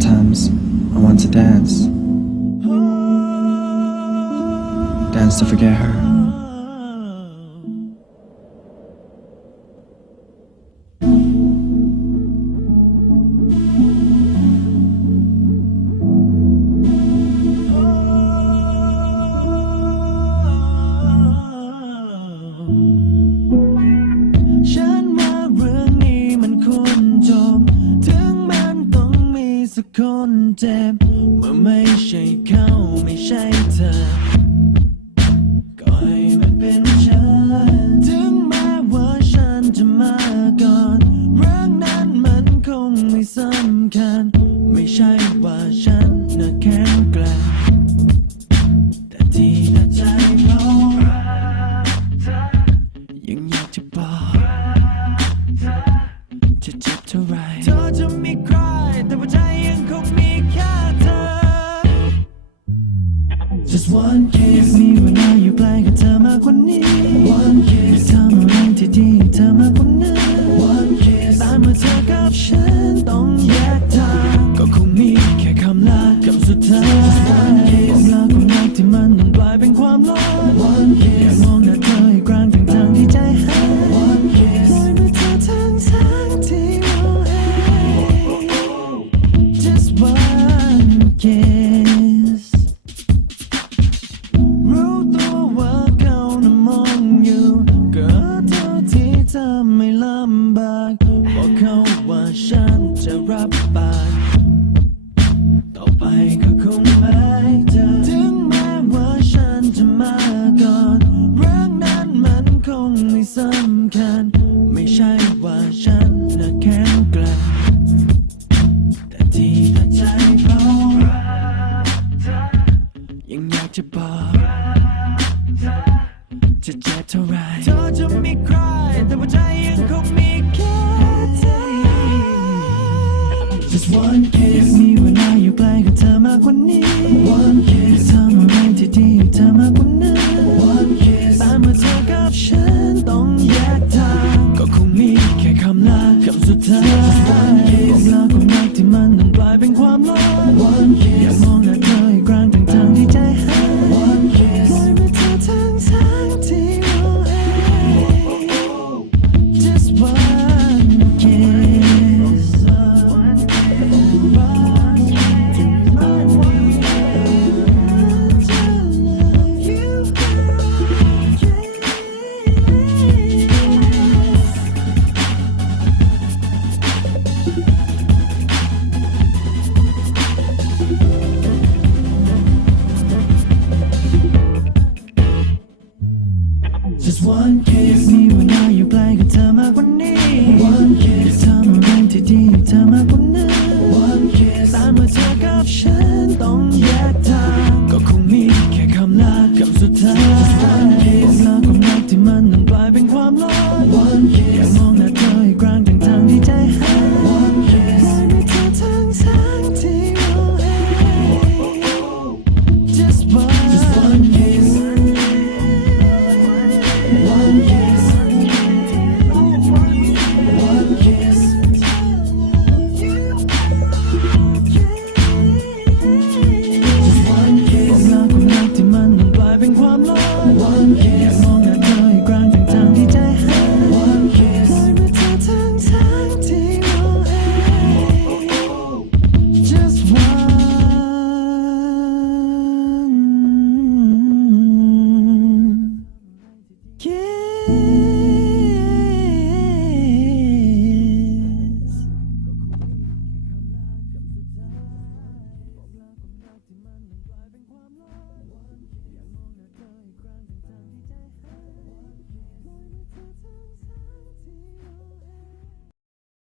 Sometimes I want to dance. Dance to forget her. คนเจ็บเมื่อไม่ใช่เขาไม่ใช่เธอ ก็ให้มันเป็นฉันถึงแม้ว่าฉันจะมาก่อนเรื่องนั้นมันคงไม่สำคัญ ไม่ใช่ว่าฉันน่ะแข็งแกร่งแต่ที่น่าใจเพราะรักเธอยังอยากจะบอกจะเจ็บเท่าไรเธอจะ Just one kiss มีเวลา ฉันจะรับปากต่อไปก็คงไม่เจอถึงแม้ว่าฉันจะมาก่อนเรื่องนั้นมันคงไม่สำคัญ ไม่ใช่ว่าฉันน่ะแข็งแกร่งแต่ที่น่าใจเพรารักเธอยังอยากจะบอกจะเจ็บเท่าไรเธอจะมีใครแต่ว่าใจยังคงมีแค่ Just one kiss See you now อยู่ใกล้กับเธอมากกว่า